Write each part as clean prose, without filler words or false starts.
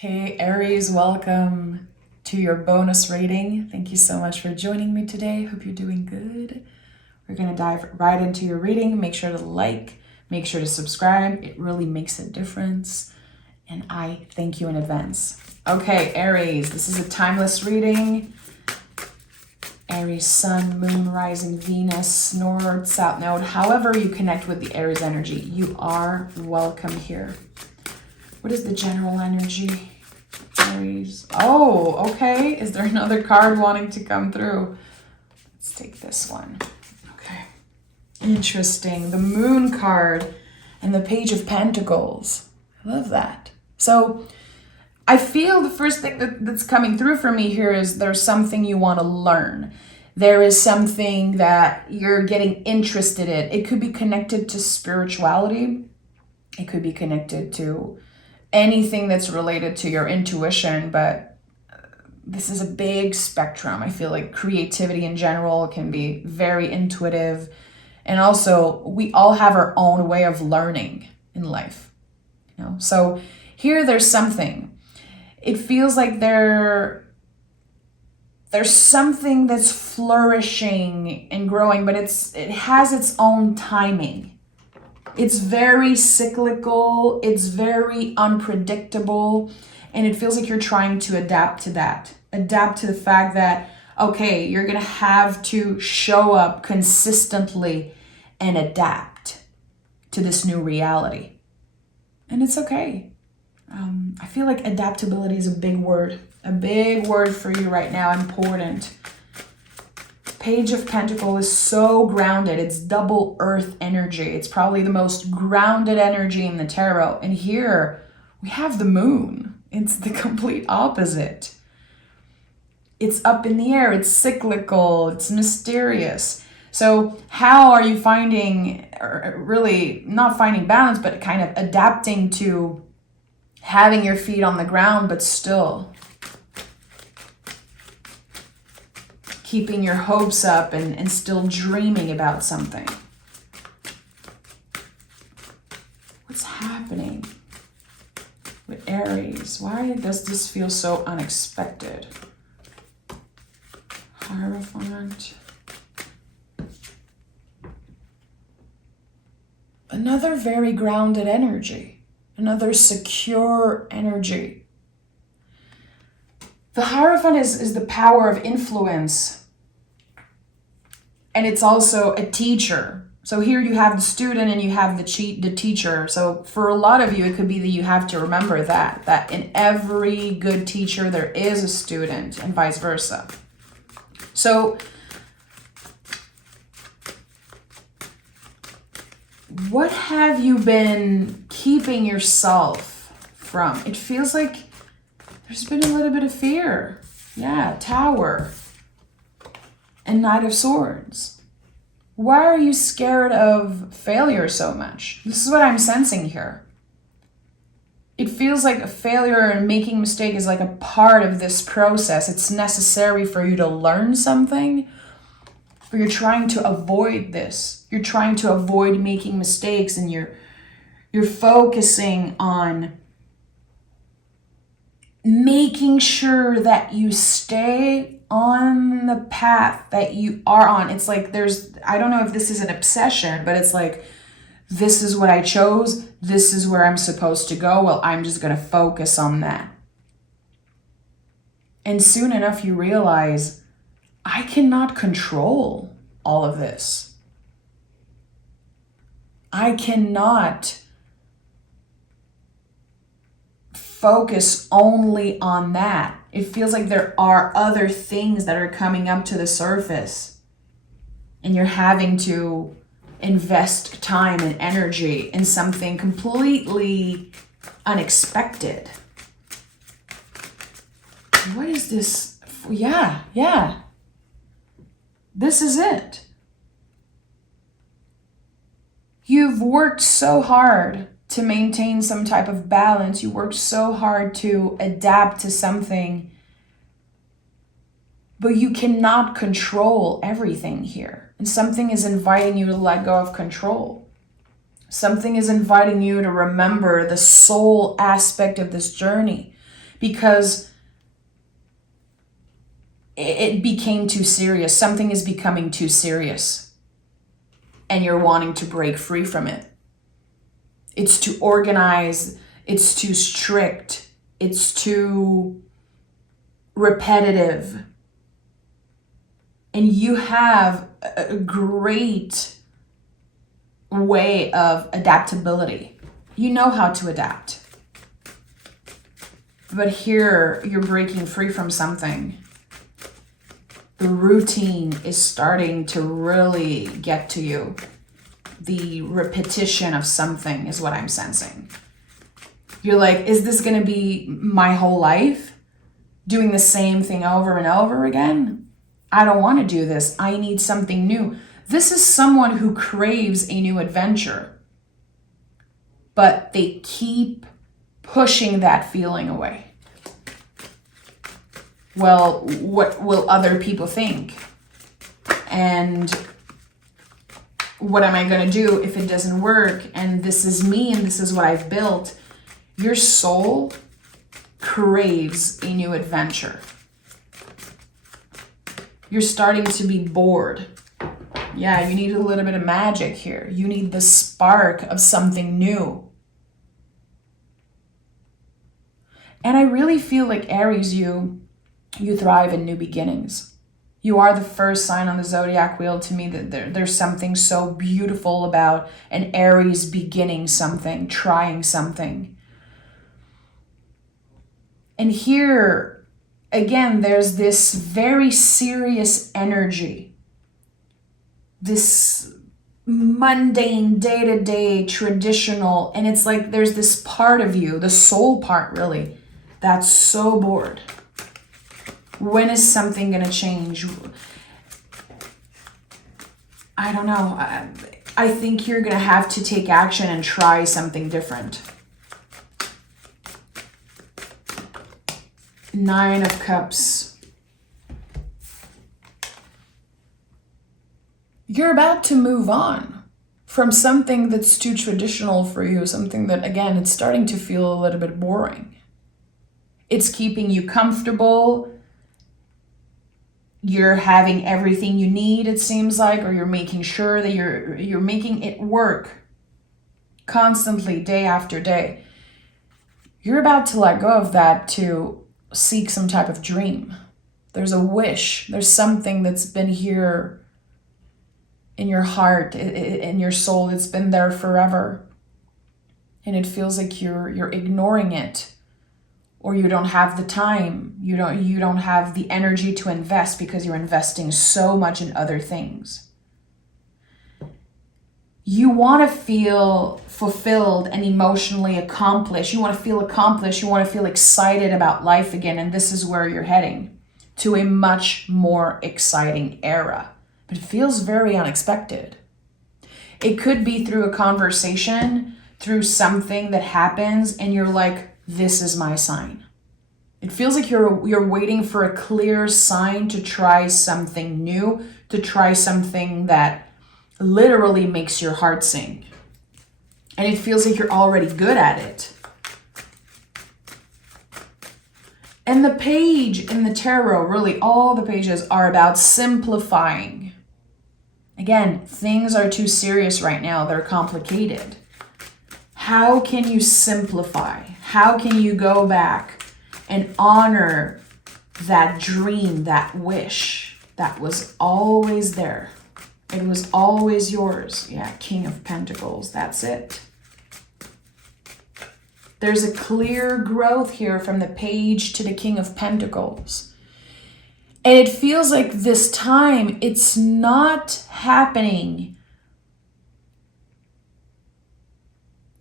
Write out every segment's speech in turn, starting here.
Hey Aries, welcome to your bonus reading. Thank you so much for joining me today. Hope you're doing good. We're going to dive right into your reading. Make sure to like, make sure to subscribe. It really makes a difference. And I thank you in advance. Okay, Aries, this is a timeless reading. Aries, Sun, Moon, Rising, Venus, North, South Node. However you connect with the Aries energy, you are welcome here. What is the general energy? Aries. Oh, okay. Is there another card wanting to come through? Let's take this one. Okay. Interesting. The Moon card and the Page of Pentacles. I love that. So I feel the first thing that's coming through for me here is there's something you want to learn. There is something that you're getting interested in. It could be connected to spirituality. It could be connected to anything that's related to your intuition, but this is a big spectrum. I feel like creativity in general can be very intuitive. And also, we all have our own way of learning in life. So here there's something. It feels like there's something that's flourishing and growing, but it has its own timing. It's very cyclical, it's very unpredictable, and it feels like you're trying to adapt to that. Adapt to the fact that, okay, you're going to have to show up consistently and adapt to this new reality. And it's okay. I feel like adaptability is a big word for you right now, important. Page of Pentacles is so grounded. It's double earth energy. It's probably the most grounded energy in the tarot. And here we have the moon. It's the complete opposite. It's up in the air. It's cyclical. It's mysterious. So how are you finding, or really not finding balance, but kind of adapting to having your feet on the ground, but still keeping your hopes up and still dreaming about something? What's happening with Aries? Why does this feel so unexpected? Hierophant. Another very grounded energy. Another secure energy. The Hierophant is the power of influence. And it's also a teacher. So here you have the student and you have the teacher. So for a lot of you, it could be that you have to remember that in every good teacher, there is a student and vice versa. So what have you been keeping yourself from? It feels like there's been a little bit of fear. Yeah, Tower. And Knight of Swords. Why are you scared of failure so much? This is what I'm sensing here. It feels like a failure and making a mistake is like a part of this process. It's necessary for you to learn something, but you're trying to avoid this. You're trying to avoid making mistakes, and you're focusing on making sure that you stay on the path that you are on. It's like I don't know if this is an obsession, but it's like, this is what I chose. This is where I'm supposed to go. Well, I'm just going to focus on that. And soon enough, you realize, I cannot control all of this. I cannot focus only on that. It feels like there are other things that are coming up to the surface, and you're having to invest time and energy in something completely unexpected. What is this? Yeah. This is it. You've worked so hard to maintain some type of balance. You worked so hard to adapt to something, but you cannot control everything here. And something is inviting you to let go of control. Something is inviting you to remember the soul aspect of this journey. because it became too serious. Something is becoming too serious and you're wanting to break free from it. It's too organized, it's too strict, it's too repetitive. And you have a great way of adaptability. You know how to adapt. But here you're breaking free from something. The routine is starting to really get to you. The repetition of something is what I'm sensing. You're like, is this going to be my whole life? Doing the same thing over and over again? I don't want to do this. I need something new. This is someone who craves a new adventure, but they keep pushing that feeling away. Well, what will other people think? And what am I going to do if it doesn't work? And this is me and this is what I've built. Your soul craves a new adventure. You're starting to be bored. Yeah, you need a little bit of magic here. You need the spark of something new. And I really feel like Aries, you thrive in new beginnings. You are the first sign on the zodiac wheel to me that there's something so beautiful about an Aries beginning something, trying something. And here, again, there's this very serious energy, this mundane, day-to-day, traditional, and it's like there's this part of you, the soul part really, that's so bored. When is something going to change? I don't know. I think you're going to have to take action and try something different. 9 of Cups. You're about to move on from something that's too traditional for you, something that, again, it's starting to feel a little bit boring. It's keeping you comfortable. You're having everything you need, it seems like, or you're making sure that you're making it work constantly, day after day. You're about to let go of that to seek some type of dream. There's a wish. There's something that's been here in your heart, in your soul. It's been there forever. And it feels like you're ignoring it. Or you don't have the time, you don't have the energy to invest because you're investing so much in other things. You want to feel fulfilled and emotionally accomplished. You want to feel accomplished. You want to feel excited about life again. And this is where you're heading, to a much more exciting era. But it feels very unexpected. It could be through a conversation, through something that happens, and you're like, this is my sign. It feels like you're waiting for a clear sign to try something new, to try something that literally makes your heart sing. And it feels like you're already good at it. And the page in the tarot, really all the pages are about simplifying. Again, things are too serious right now. They're complicated. How can you simplify? How can you go back and honor that dream, that wish that was always there? It was always yours. Yeah, King of Pentacles, that's it. There's a clear growth here from the page to the King of Pentacles. And it feels like this time it's not happening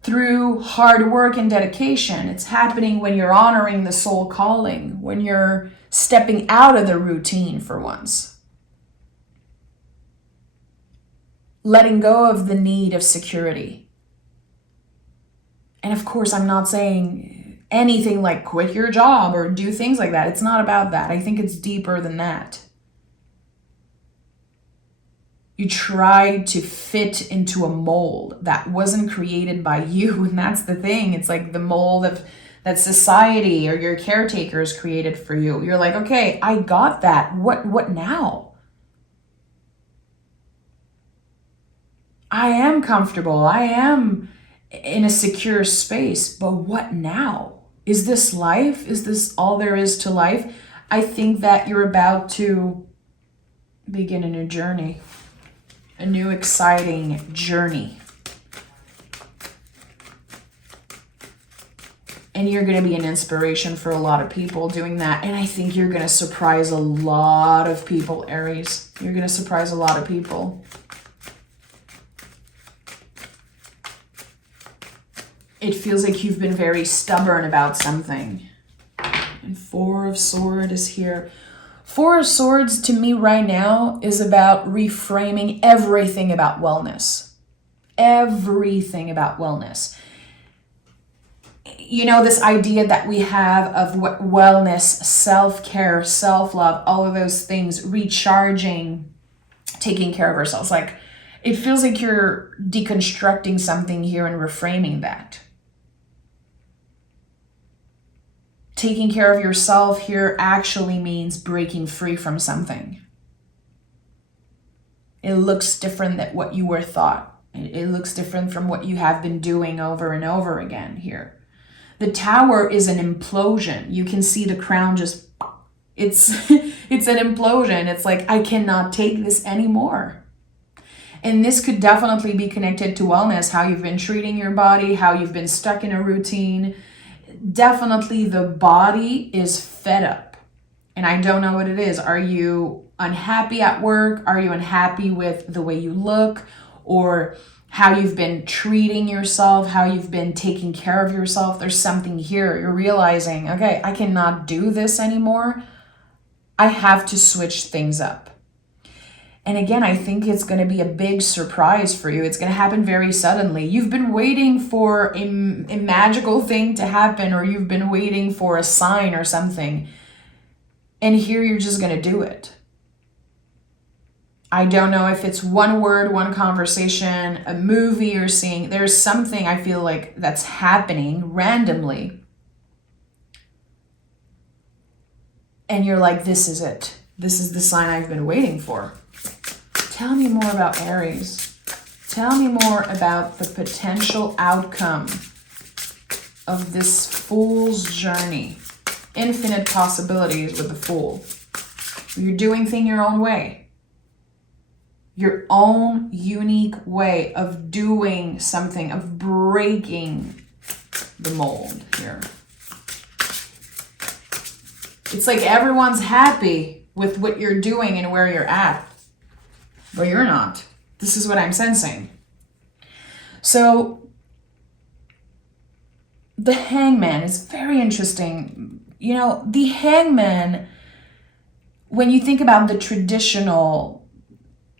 through hard work and dedication. It's happening when you're honoring the soul calling, when you're stepping out of the routine for once. Letting go of the need of security. And of course, I'm not saying anything like quit your job or do things like that. It's not about that. I think it's deeper than that. You tried to fit into a mold that wasn't created by you. And that's the thing. It's like the mold that society or your caretakers created for you. You're like, okay, I got that. What now? I am comfortable. I am in a secure space, but what now? Is this life? Is this all there is to life? I think that you're about to begin a new journey, a new exciting journey. And you're going to be an inspiration for a lot of people doing that. And I think you're going to surprise a lot of people, Aries. You're going to surprise a lot of people. It feels like you've been very stubborn about something. And Four of Swords is here. Four of Swords to me right now is about reframing everything about wellness. Everything about wellness. You know, this idea that we have of what wellness, self-care, self-love, all of those things, recharging, taking care of ourselves. Like, it feels like you're deconstructing something here and reframing that. Taking care of yourself here actually means breaking free from something. It looks different than what you were thought. It looks different from what you have been doing over and over again here. The Tower is an implosion. You can see the crown just, it's an implosion. It's like, I cannot take this anymore. And this could definitely be connected to wellness, how you've been treating your body, how you've been stuck in a routine. Definitely the body is fed up. And I don't know what it is. Are you unhappy at work? Are you unhappy with the way you look? Or how you've been treating yourself, how you've been taking care of yourself? There's something here. You're realizing, okay, I cannot do this anymore. I have to switch things up. And again, I think it's going to be a big surprise for you. It's going to happen very suddenly. You've been waiting for a magical thing to happen, or you've been waiting for a sign or something. And here you're just going to do it. I don't know if it's one word, one conversation, a movie you're seeing. There's something I feel like that's happening randomly. And you're like, this is it. This is the sign I've been waiting for. Tell me more about Aries. Tell me more about the potential outcome of this Fool's journey. Infinite possibilities with the Fool. You're doing things your own way. Your own unique way of doing something, of breaking the mold here. It's like everyone's happy with what you're doing and where you're at. But you're not. This is what I'm sensing. So the Hangman is very interesting. You know, the Hangman, when you think about the traditional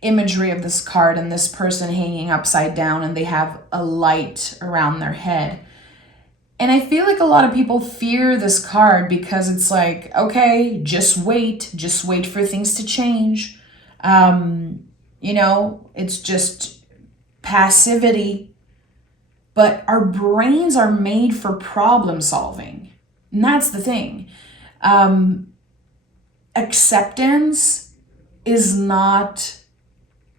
imagery of this card and this person hanging upside down and they have a light around their head. And I feel like a lot of people fear this card because it's like, okay, just wait for things to change. You know, it's just passivity. But our brains are made for problem solving. And that's the thing. Acceptance is not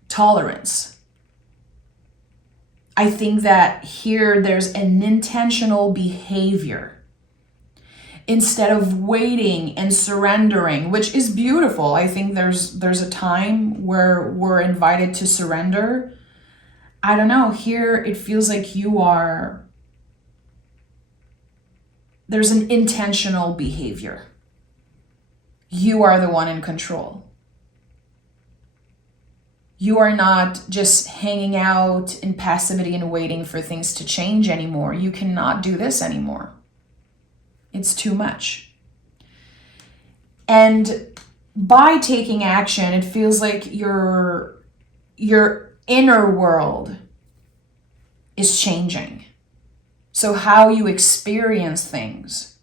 tolerance. I think that here there's an intentional behavior. Instead of waiting and surrendering, which is beautiful. I think there's a time where we're invited to surrender. I don't know, here it feels like there's an intentional behavior. You are the one in control. You are not just hanging out in passivity and waiting for things to change anymore. You cannot do this anymore. It's too much. And by taking action, it feels like your inner world is changing. So how you experience things.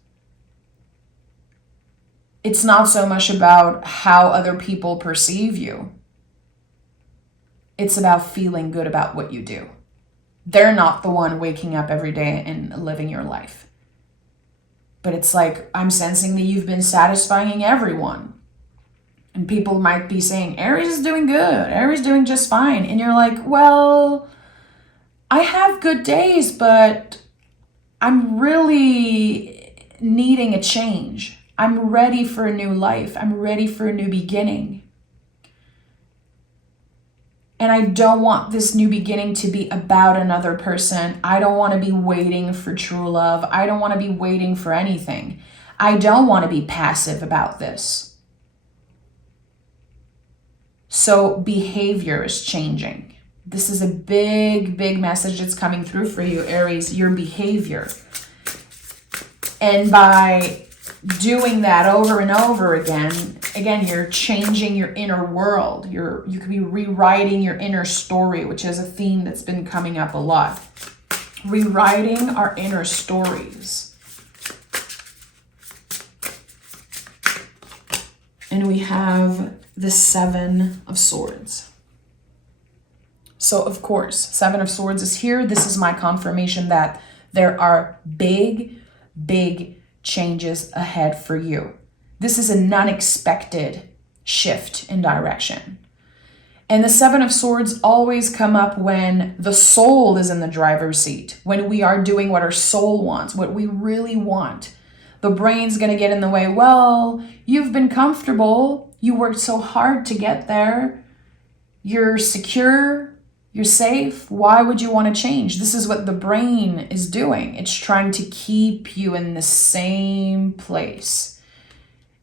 It's not so much about how other people perceive you. It's about feeling good about what you do. They're not the one waking up every day and living your life. But it's like, I'm sensing that you've been satisfying everyone. And people might be saying, Aries is doing good. Aries is doing just fine. And you're like, well, I have good days, but I'm really needing a change. I'm ready for a new life. I'm ready for a new beginning. And I don't want this new beginning to be about another person. I don't want to be waiting for true love. I don't want to be waiting for anything. I don't want to be passive about this. So behavior is changing. This is a big, big message that's coming through for you, Aries, your behavior. And by doing that over and over again, you're changing your inner world. You could be rewriting your inner story, which is a theme that's been coming up a lot. Rewriting our inner stories. And we have the Seven of Swords. So of course, Seven of Swords is here. This is my confirmation that there are big, big changes ahead for you. This is an unexpected shift in direction. And the Seven of Swords always come up when the soul is in the driver's seat, when we are doing what our soul wants, what we really want. The brain's going to get in the way. Well, you've been comfortable. You worked so hard to get there. You're secure. You're safe. Why would you want to change? This is what the brain is doing. It's trying to keep you in the same place.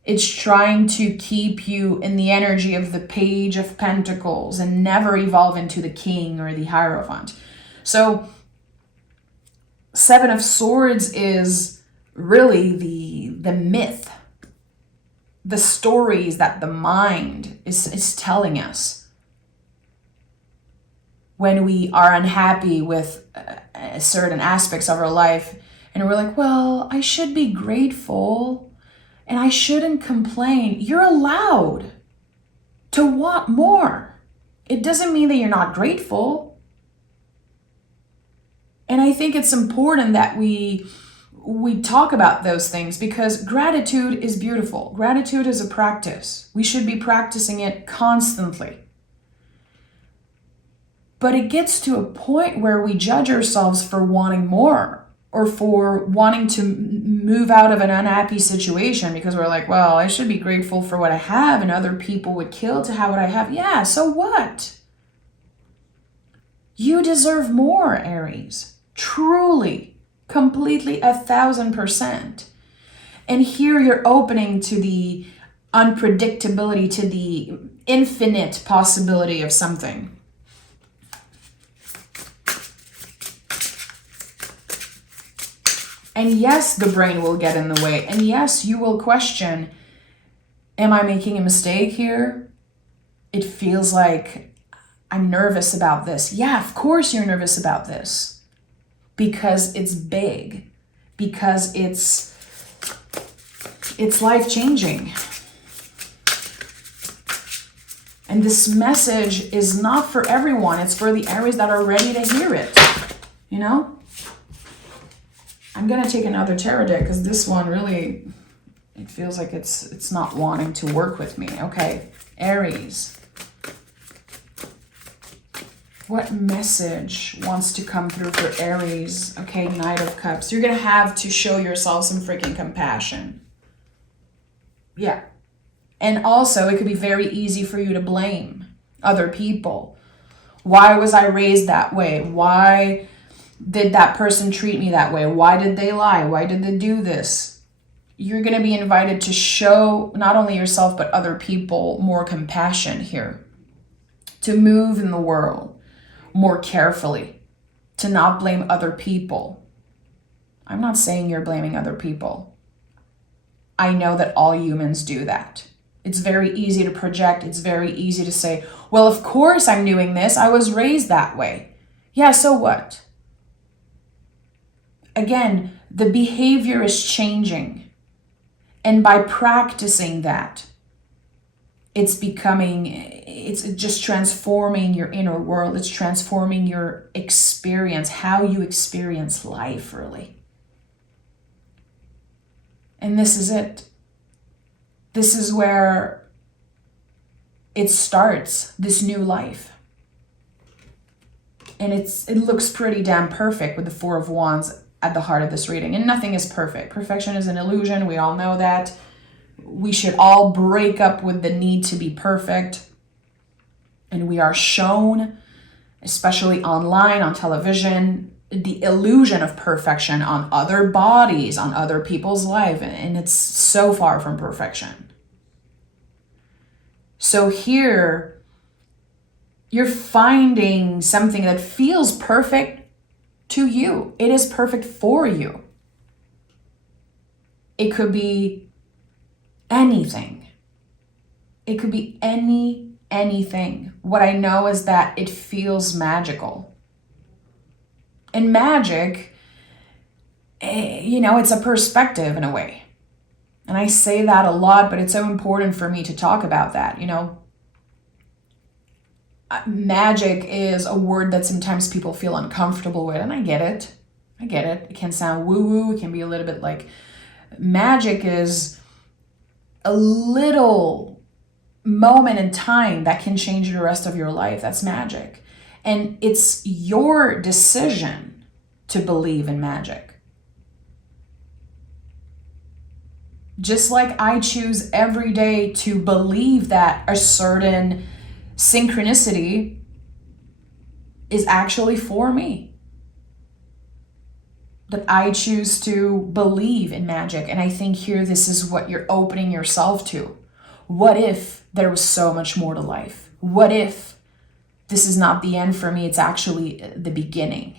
It's trying to keep you in the energy of the Page of Pentacles and never evolve into the King or the Hierophant. So Seven of Swords is really the myth, the stories that the mind is telling us. When we are unhappy with certain aspects of our life and we're like, well, I should be grateful and I shouldn't complain. You're allowed to want more. It doesn't mean that you're not grateful. And I think it's important that we talk about those things because gratitude is beautiful. Gratitude is a practice. We should be practicing it constantly. But it gets to a point where we judge ourselves for wanting more or for wanting to move out of an unhappy situation because we're like, well, I should be grateful for what I have and other people would kill to have what I have. Yeah, so what? You deserve more, Aries. Truly, completely 1,000%. And here you're opening to the unpredictability, to the infinite possibility of something. And yes, the brain will get in the way. And yes, you will question, am I making a mistake here? It feels like I'm nervous about this. Yeah, of course you're nervous about this. Because it's big. Because it's life-changing. And this message is not for everyone. It's for the Aries that are ready to hear it. You know? I'm going to take another tarot deck because this one really, it feels like it's not wanting to work with me. Okay, Aries. What message wants to come through for Aries? Okay, Knight of Cups. You're going to have to show yourself some freaking compassion. Yeah. And also, it could be very easy for you to blame other people. Why was I raised that way? Why did that person treat me that way? Why did they lie? Why did they do this? You're going to be invited to show not only yourself, but other people more compassion here. To move in the world more carefully. To not blame other people. I'm not saying you're blaming other people. I know that all humans do that. It's very easy to project. It's very easy to say, well, of course I'm doing this. I was raised that way. Yeah, so what? Again, the behavior is changing. And by practicing that, it's just transforming your inner world. It's transforming your experience, how you experience life, really. And this is it. This is where it starts, this new life. And it looks pretty damn perfect with the Four of Wands at the heart of this reading. And nothing is perfect. Perfection is an illusion. We all know that. We should all break up with the need to be perfect. And we are shown, especially online, on television, the illusion of perfection on other bodies, on other people's life. And it's so far from perfection. So here, you're finding something that feels perfect to you. It is perfect for you. It could be anything. It could be anything. What I know is that it feels magical. And magic, it's a perspective in a way. And I say that a lot, but it's so important for me to talk about that, Magic is a word that sometimes people feel uncomfortable with, and I get it. It can sound woo-woo. It can be a little bit like magic is a little moment in time that can change the rest of your life. That's magic. And it's your decision to believe in magic. Just like I choose every day to believe that a certain synchronicity is actually for me. That I choose to believe in magic. And I think here this is what you're opening yourself to. What if there was so much more to life? What if this is not the end for me, it's actually the beginning?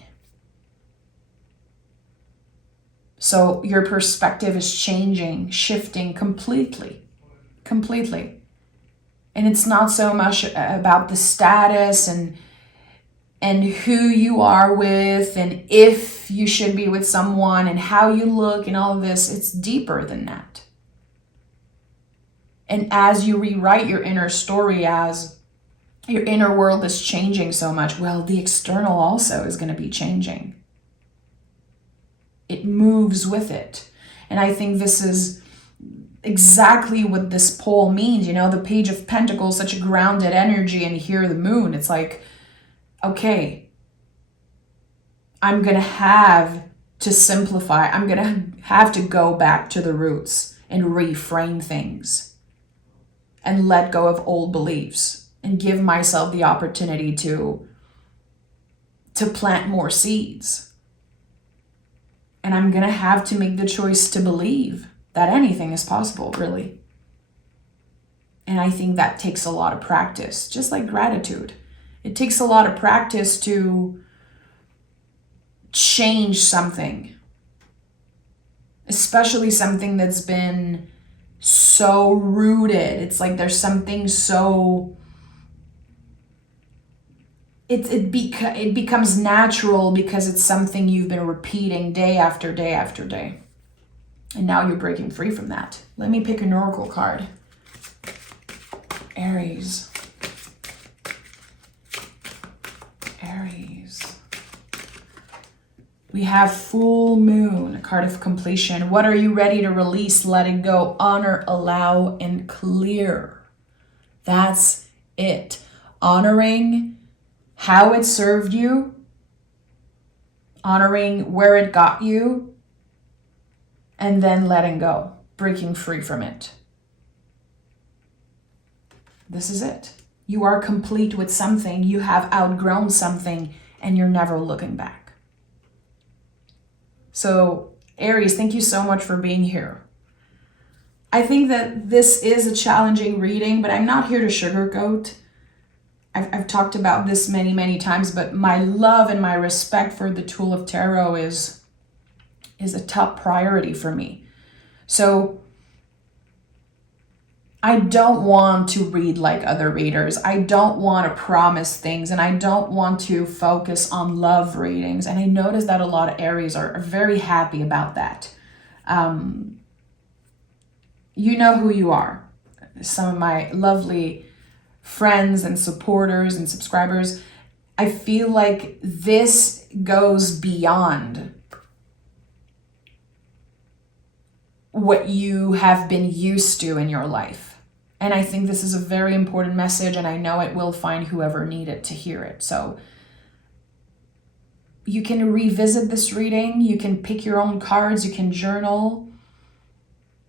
So your perspective is changing, shifting completely. And it's not so much about the status and who you are with and if you should be with someone and how you look and all of this. It's deeper than that. And as you rewrite your inner story, as your inner world is changing so much, well, the external also is going to be changing. It moves with it. And I think this is exactly what this pole means. The Page of Pentacles, such a grounded energy, and here the moon. It's like, okay, I'm going to have to simplify. I'm going to have to go back to the roots and reframe things and let go of old beliefs and give myself the opportunity to plant more seeds. And I'm going to have to make the choice to believe that anything is possible, really. And I think that takes a lot of practice, just like gratitude. It takes a lot of practice to change something, especially something that's been so rooted. It's like there's something so... It becomes natural because it's something you've been repeating day after day after day. And now you're breaking free from that. Let me pick an oracle card. Aries. We have full moon, a card of completion. What are you ready to release, let it go, honor, allow, and clear? That's it. Honoring how it served you, honoring where it got you, and then letting go, breaking free from it. This is it. You are complete with something, you have outgrown something, and you're never looking back. So, Aries, thank you so much for being here. I think that this is a challenging reading, but I'm not here to sugarcoat. I've talked about this many, many times, but my love and my respect for the tool of tarot is a top priority for me. So I don't want to read like other readers. I don't want to promise things, and I don't want to focus on love readings. And I notice that a lot of Aries are very happy about that. You know who you are. Some of my lovely friends and supporters and subscribers, I feel like this goes beyond what you have been used to in your life. And I think this is a very important message, and I know it will find whoever needed to hear it. So you can revisit this reading, you can pick your own cards, you can journal.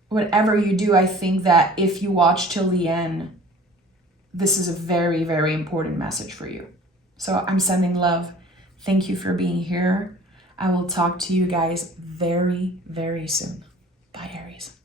Whatever you do, I think that if you watch till the end, this is a very, very important message for you. So I'm sending love. Thank you for being here. I will talk to you guys very, very soon. Bye, Aries.